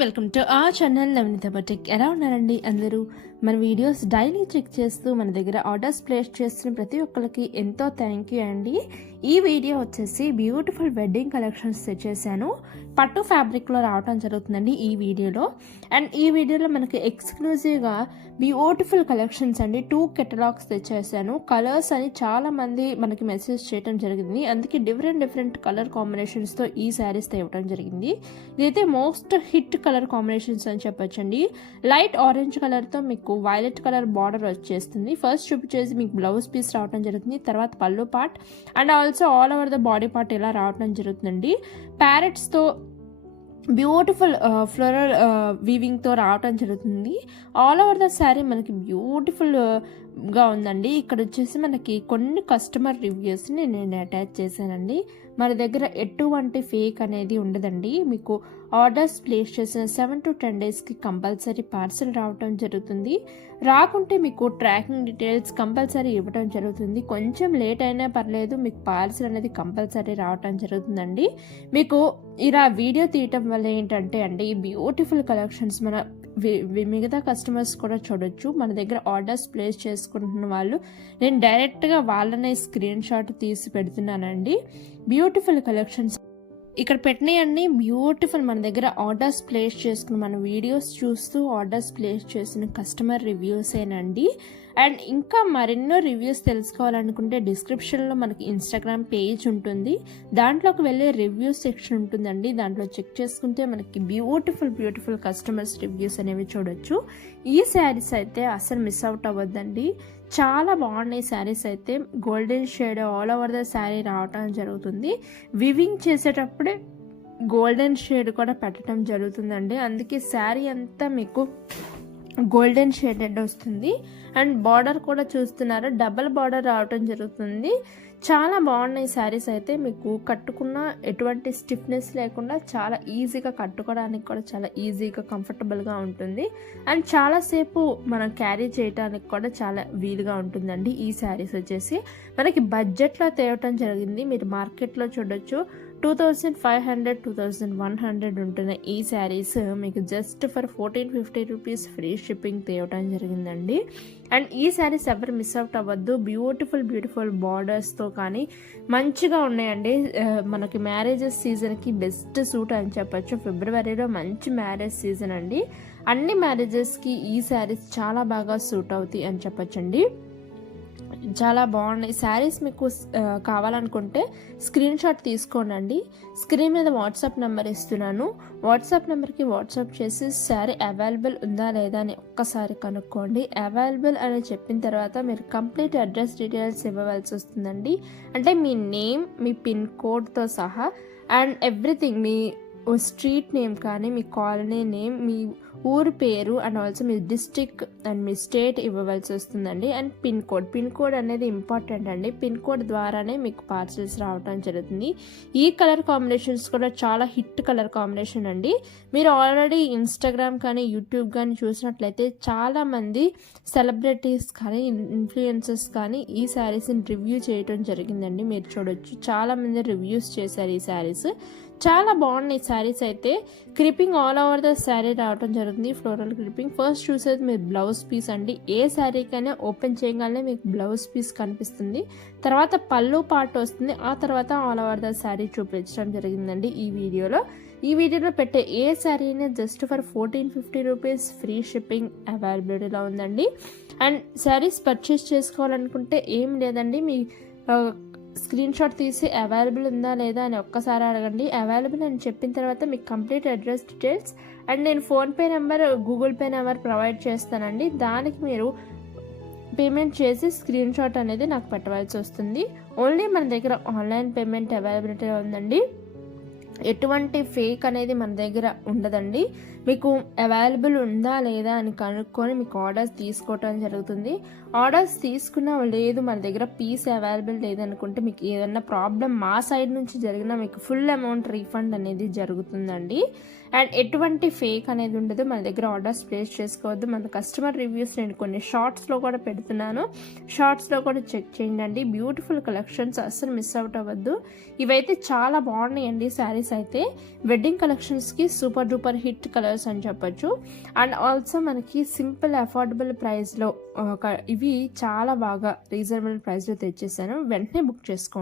Welcome to our channel Navaneetha boutique. ఎలా ఉన్నారండి అందరూ? మన వీడియోస్ డైలీ చెక్ చేస్తూ మన దగ్గర ఆర్డర్స్ ప్లేస్ చేస్తున్న ప్రతి ఒక్కరికి ఎంతో థ్యాంక్ యూ అండి. ఈ వీడియో వచ్చేసి బ్యూటిఫుల్ వెడ్డింగ్ కలెక్షన్స్ తెచ్చేసాను. పట్టు ఫ్యాబ్రిక్లో రావడం జరుగుతుందండి ఈ వీడియోలో. అండ్ ఈ వీడియోలో మనకి ఎక్స్క్లూజివ్గా బ్యూటిఫుల్ కలెక్షన్స్ అండి 2 కెటలాగ్స్ తెచ్చేసాను. కలర్స్ అని చాలా మంది మనకి మెసేజ్ చేయడం జరిగింది, అందుకే డిఫరెంట్ కలర్ కాంబినేషన్స్తో ఈ శారీస్ తేవడం జరిగింది. ఇదైతే మోస్ట్ హిట్ కలర్ కాంబినేషన్స్ అని చెప్పొచ్చండి. లైట్ ఆరెంజ్ కలర్తో మీకు వైలెట్ కలర్ బార్డర్ వచ్చేస్తుంది. ఫస్ట్ చూపించేసి మీకు బ్లౌజ్ పీస్ రావడం జరుగుతుంది, తర్వాత పళ్ళు part and also all over the body part ఇలా రావడం జరుగుతుందండి. ప్యారెట్స్తో బ్యూటిఫుల్ ఫ్లోరల్ వీవింగ్తో రావటం జరుగుతుంది. ఆల్ ఓవర్ ద శారీ మనకి బ్యూటిఫుల్గా ఉందండి. ఇక్కడ వచ్చేసి మనకి కొన్ని కస్టమర్ రివ్యూస్ని నేను అటాచ్ చేశానండి. మన దగ్గర ఎటువంటి ఫేక్ అనేది ఉండదండి. మీకు ఆర్డర్స్ ప్లేస్ చేసిన 7 to 10 డేస్కి కంపల్సరీ పార్సల్ రావటం జరుగుతుంది. రాకుంటే మీకు ట్రాకింగ్ డీటెయిల్స్ కంపల్సరీ ఇవ్వడం జరుగుతుంది. కొంచెం లేట్ అయినా పర్లేదు, మీకు పార్సల్ అనేది కంపల్సరీ రావటం జరుగుతుందండి. మీకు ఇలా వీడియో తీయటం వల్ల ఏంటంటే అండి, ఈ బ్యూటిఫుల్ కలెక్షన్స్ మన మిగతా కస్టమర్స్ కూడా చూడొచ్చు. మన దగ్గర ఆర్డర్స్ ప్లేస్ చేసుకుంటున్న వాళ్ళు నేను డైరెక్ట్గా వాళ్ళనే స్క్రీన్ షాట్ తీసి పెడుతున్నానండి. బ్యూటిఫుల్ కలెక్షన్స్ ఇక్కడ పెట్టినవన్నీ బ్యూటిఫుల్. మన దగ్గర ఆర్డర్స్ ప్లేస్ చేసుకుని మన వీడియోస్ చూస్తూ ఆర్డర్స్ ప్లేస్ చేసిన కస్టమర్ రివ్యూసేనండి. అండ్ ఇంకా మరెన్నో రివ్యూస్ తెలుసుకోవాలనుకుంటే డిస్క్రిప్షన్లో మనకి ఇన్స్టాగ్రామ్ పేజ్ ఉంటుంది, దాంట్లోకి వెళ్ళే రివ్యూస్ సెక్షన్ ఉంటుందండి. దాంట్లో చెక్ చేసుకుంటే మనకి బ్యూటిఫుల్ కస్టమర్స్ రివ్యూస్ అనేవి చూడొచ్చు. ఈ శారీస్ అయితే అసలు మిస్ అవుట్ అవ్వద్దండి, చాలా బాగున్నాయి శారీస్ అయితే. Golden shade all over the sari రావటం జరుగుతుంది. వివింగ్ చేసేటప్పుడే గోల్డెన్ షేడ్ కూడా పెట్టడం జరుగుతుందండి, అందుకే శారీ అంతా మీకు గోల్డెన్ షేడెడ్ వస్తుంది. అండ్ బార్డర్ కూడా చూస్తున్నారు, డబల్ బార్డర్ రావటం జరుగుతుంది. చాలా బాగున్నాయి శారీస్ అయితే. మీకు కట్టుకున్న ఎటువంటి స్టిఫ్నెస్ లేకుండా చాలా ఈజీగా కట్టుకోవడానికి కూడా చాలా ఈజీగా కంఫర్టబుల్గా ఉంటుంది. అండ్ చాలాసేపు మనం క్యారీ చేయడానికి కూడా చాలా వీలుగా ఉంటుందండి. ఈ శారీస్ వచ్చేసి మనకి బడ్జెట్లో తేవటం జరిగింది. మీరు మార్కెట్లో చూడొచ్చు 2500 2100 ఉంటున్న ఈ శారీస్ మీకు just for 1450 rupees free shipping తేవటం జరిగిందండి. అండ్ ఈ శారీస్ ఎవరు మిస్ అవుట్ అవ్వద్దు. బ్యూటిఫుల్ బార్డర్స్తో కానీ మంచిగా ఉన్నాయండి. మనకి మ్యారేజెస్ సీజన్కి బెస్ట్ సూట్ అని చెప్పచ్చు. ఫిబ్రవరిలో మంచి మ్యారేజ్ సీజన్ అండి. అన్ని మ్యారేజెస్కి ఈ శారీస్ చాలా బాగా సూట్ అవుతాయి అని చెప్పచ్చండి. చాలా బాగున్నాయి శారీస్. మీకు కావాలనుకుంటే స్క్రీన్ షాట్ తీసుకోండి. స్క్రీన్ మీద వాట్సాప్ నెంబర్ ఇస్తున్నాను. వాట్సాప్ నెంబర్కి వాట్సాప్ చేసి శారీ అవైలబుల్ ఉందా లేదా అని ఒక్కసారి కనుక్కోండి. అవైలబుల్ అని చెప్పిన తర్వాత మీరు కంప్లీట్ అడ్రస్ డీటెయిల్స్ ఇవ్వవలసి వస్తుందండి. అంటే మీ నేమ్, మీ పిన్ కోడ్తో సహా and everything, me street name కానీ, మీ కాలనీ నేమ్, మీ ఊరు పేరు and also me district and me state ఇవ్వవలసి వస్తుందండి. అండ్ పిన్ కోడ్ అనేది ఇంపార్టెంట్ అండి. పిన్ కోడ్ ద్వారానే మీకు పార్సల్స్ రావడం జరుగుతుంది. ఈ కలర్ కాంబినేషన్స్ కూడా చాలా హిట్ కలర్ కాంబినేషన్ అండి. మీరు ఆల్రెడీ ఇన్స్టాగ్రామ్ కానీ యూట్యూబ్ కానీ చూసినట్లయితే చాలామంది సెలబ్రిటీస్ కానీ ఇన్ఫ్లుయెన్సర్స్ కానీ ఈ శారీస్ని రివ్యూ చేయడం జరిగిందండి. మీరు చూడొచ్చు చాలామంది రివ్యూస్ చేశారు ఈ శారీస్. చాలా బాగున్నాయి శారీస్ అయితే. క్రిపింగ్ ఆల్ ఓవర్ ద శారీ రావడం జరుగుతుంది, ఫ్లోరల్ క్రిపింగ్. ఫస్ట్ చూసేది మీరు బ్లౌజ్ పీస్ అండి. ఏ శారీకైనా ఓపెన్ చేయగానే మీకు బ్లౌజ్ పీస్ కనిపిస్తుంది, తర్వాత పళ్ళు పార్ట్ వస్తుంది, ఆ తర్వాత ఆల్ ఓవర్ ద శారీ చూపించడం జరిగిందండి ఈ వీడియోలో. ఈ వీడియోలో పెట్టే ఏ శారీ అయినా just for 1450 rupees free shipping అవైలబిలిటీలో ఉందండి. అండ్ శారీస్ పర్చేస్ చేసుకోవాలనుకుంటే ఏం లేదండి, మీ స్క్రీన్ షాట్ తీసి అవైలబుల్ ఉందా లేదా అని ఒక్కసారి అడగండి. అవైలబుల్ అని చెప్పిన తర్వాత మీకు కంప్లీట్ అడ్రస్ డీటెయిల్స్ అండ్ నేను PhonePe number, Google pay number provide చేస్తానండి. దానికి మీరు పేమెంట్ చేసి స్క్రీన్ షాట్ అనేది నాకు పెట్టవలసి వస్తుంది. ఓన్లీ మన దగ్గర ఆన్లైన్ పేమెంట్ అవైలబిలిటీ ఉందండి. ఎటువంటి ఫేక్ అనేది మన దగ్గర ఉండదండి. మీకు అవైలబుల్ ఉందా లేదా అని కనుక్కొని మీకు ఆర్డర్స్ తీసుకోవటం జరుగుతుంది. ఆర్డర్స్ తీసుకున్నా లేదు మన దగ్గర పీస్ అవైలబుల్ లేదనుకుంటే మీకు ఏదైనా ప్రాబ్లం మా సైడ్ నుంచి జరిగినా మీకు ఫుల్ అమౌంట్ రీఫండ్ అనేది జరుగుతుందండి. అండ్ ఎటువంటి ఫేక్ అనేది ఉండదు. మన దగ్గర ఆర్డర్స్ ప్లేస్ చేసుకోవద్దు. మన కస్టమర్ రివ్యూస్ నేను కొన్ని షార్ట్స్లో కూడా పెడుతున్నాను, షార్ట్స్లో కూడా చెక్ చేయండి. బ్యూటిఫుల్ కలెక్షన్స్ అస్సలు మిస్ అవుట్ అవ్వద్దు. ఇవైతే చాలా బాగున్నాయండి శారీస్ అయితే. వెడ్డింగ్ కలెక్షన్స్కి super duper hit colour colours అని చెప్పొచ్చు. అండ్ ఆల్సో మనకి సింపుల్ అఫోర్డబుల్ ప్రైస్లో ఇవి చాలా బాగా రీజనబుల్ ప్రైస్లో తెచ్చేసాను. వెంటనే బుక్ చేసుకోండి.